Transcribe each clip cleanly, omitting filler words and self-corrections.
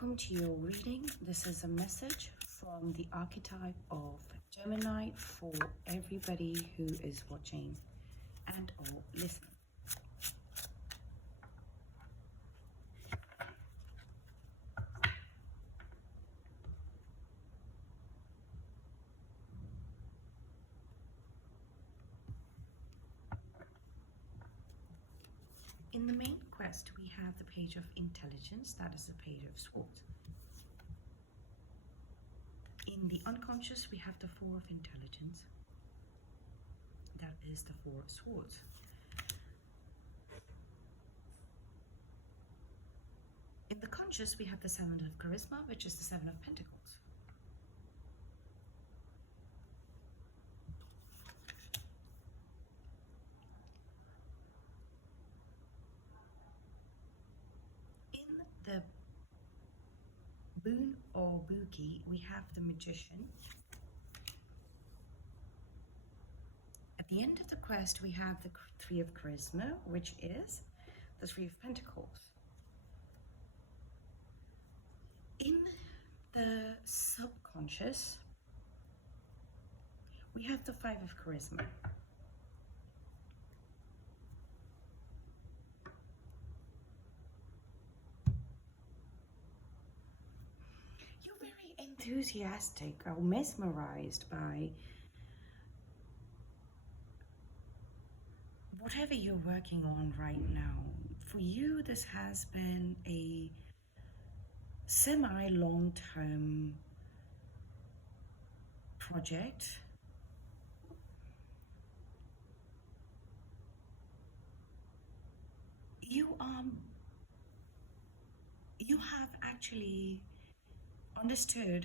Welcome to your reading. This is a message from the archetype of Gemini for everybody who is watching and or listening. In the main quest, we have the page of intelligence, that is the page of swords. In the unconscious, we have the four of intelligence, that is the four of swords. In the conscious, we have the seven of charisma, which is the seven of pentacles. The boon or boogie, we have the magician. At the end of the quest, we have the three of charisma, which is the three of pentacles. In the subconscious, we have the five of charisma. Enthusiastic or mesmerized by whatever you're working on right now. For you, this has been a semi-long-term project. You have actually understood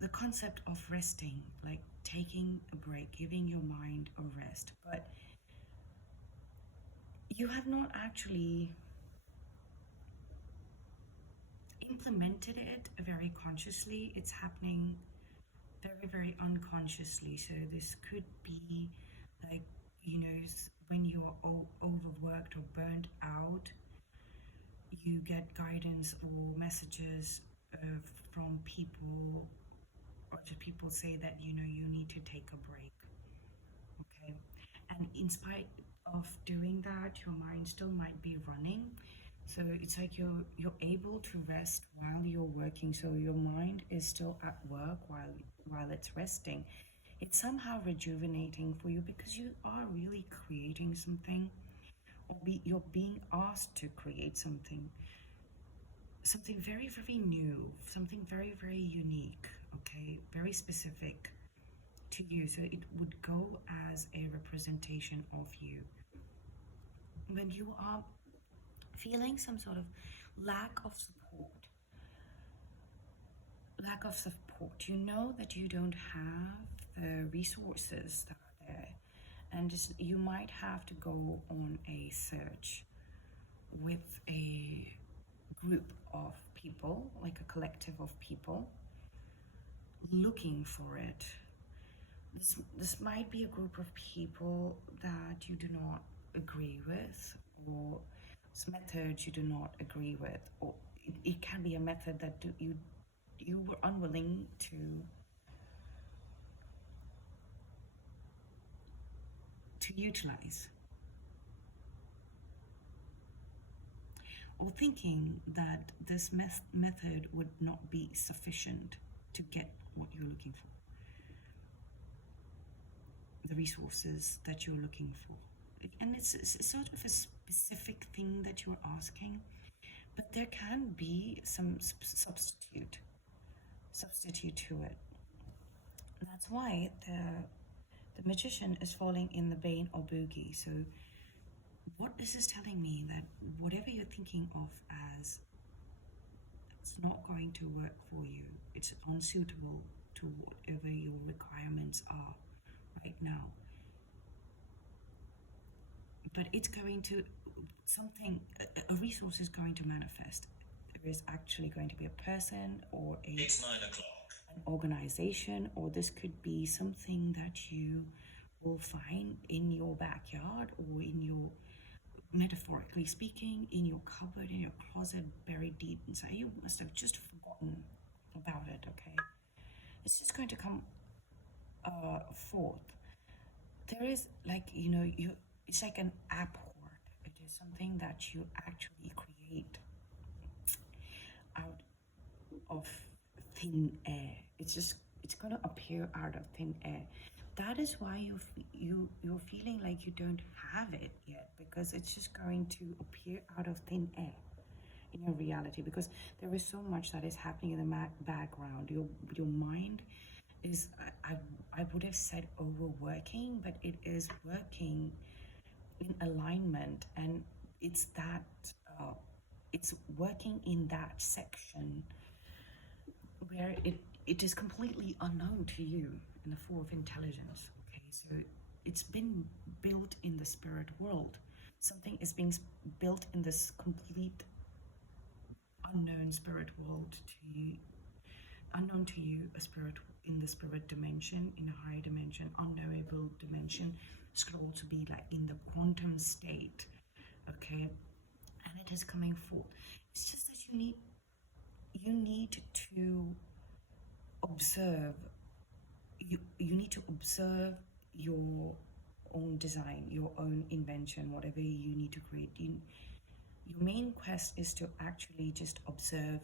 the concept of resting, like taking a break, giving your mind a rest, but you have not actually implemented it very consciously. It's happening very, very unconsciously. So this could be like, you know, when you're overworked or burned out, you get guidance or messages from people, or just people say that, you know, you need to take a break. Okay, and in spite of doing that, your mind still might be running. So it's like you're able to rest while you're working. So your mind is still at work while it's resting. It's somehow rejuvenating for you because you are really creating something. You're being asked to create something very, very new, something very, very unique, okay, very specific to you. So it would go as a representation of you. When you are feeling some sort of lack of support, you know that you don't have the resources that are there, and you might have to go on a search with a group of people, like a collective of people, looking for it. This might be a group of people that you do not agree with, or methods you do not agree with, or it can be a method that you were unwilling to utilize, or thinking that this method would not be sufficient to get what you're looking for, the resources that you're looking for. And it's sort of a specific thing that you're asking, but there can be some substitute to it. That's why the magician is falling in the vein of boogie. So what this is telling me, that whatever you're thinking of as it's not going to work for you, it's unsuitable to whatever your requirements are right now, but it's going to, a resource is going to manifest. There is actually going to be a person or it's 9 o'clock. An organization, or this could be something that you will find in your backyard or in your metaphorically speaking, in your cupboard, in your closet, buried deep inside. You must have just forgotten about it, okay? It's just going to come forth. There is like, it's like an app hoard. It is something that you actually create out of thin air. It's going to appear out of thin air. That is why you're feeling like you don't have it yet, because it's just going to appear out of thin air in your reality, because there is so much that is happening in the background. Your mind is, I would have said overworking, but it is working in alignment, and it's that it's working in that section where it is completely unknown to you in the form of intelligence. Okay, so it's been built in the spirit world. Something is being built in this complete unknown spirit world to you, unknown to you, a spirit in the spirit dimension, in a higher dimension, unknowable dimension. This could also be like in the quantum state, okay? And it is coming forth. It's just that you need to observe. You need to observe your own design, your own invention, whatever you need to create. Your main quest is to actually just observe.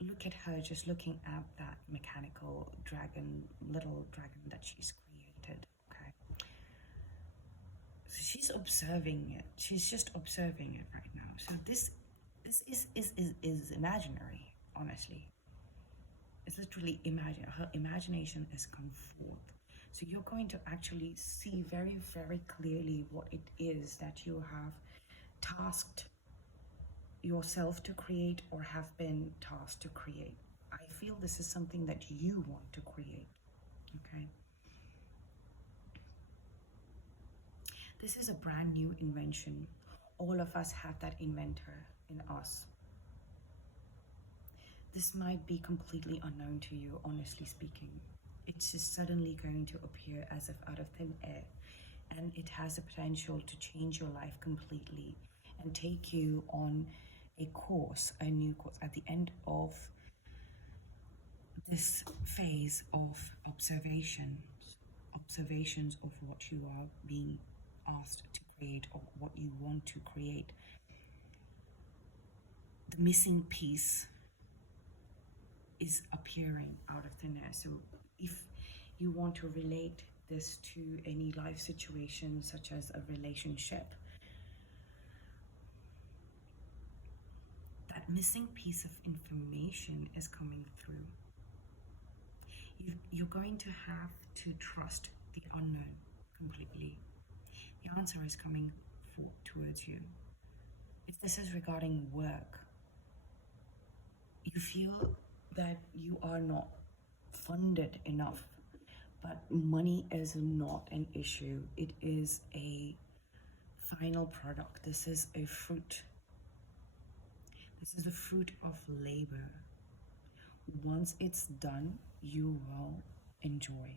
Look at her just looking at that mechanical little dragon that she's created, okay? So she's observing it. She's just observing it right now. So this is imaginary, honestly. It's literally her imagination has come forth. So you're going to actually see very, very clearly what it is that you have tasked yourself to create or have been tasked to create. I feel this is something that you want to create, okay? This is a brand new invention. All of us have that inventor in us. This might be completely unknown to you, honestly speaking. It's just suddenly going to appear as if out of thin air, and it has the potential to change your life completely and take you on a new course at the end of this phase of observations of what you are being asked to create or what you want to create. The missing piece is appearing out of thin air. So if you want to relate this to any life situation, such as a relationship, that missing piece of information is coming through. You're going to have to trust the unknown completely. The answer is coming towards you. If this is regarding work, you feel that you are not funded enough, but money is not an issue. It is a final product. This is a fruit. This is the fruit of labor. Once it's done, you will enjoy.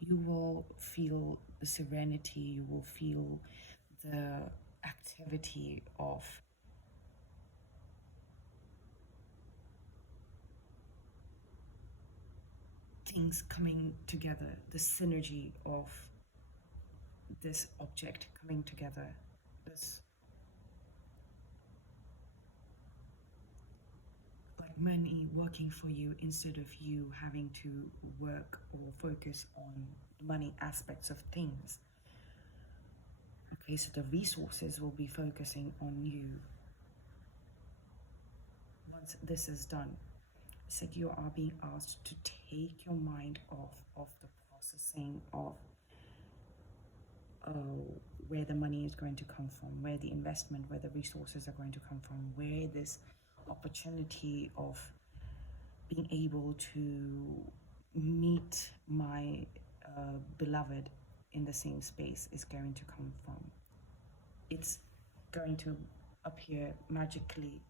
You will feel the serenity, you will feel the activity of things coming together, the synergy of this object coming together, this like money working for you instead of you having to work or focus on the money aspects of things. Okay, so the resources will be focusing on you once this is done. So you are being asked to take your mind off of the processing of where the money is going to come from, where the investment, where the resources are going to come from, where this opportunity of being able to meet my beloved in the same space is going to come from. It's going to appear magically.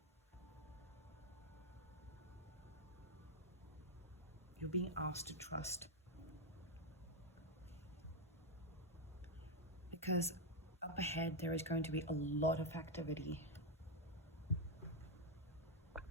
You're being asked to trust. Because up ahead there is going to be a lot of activity.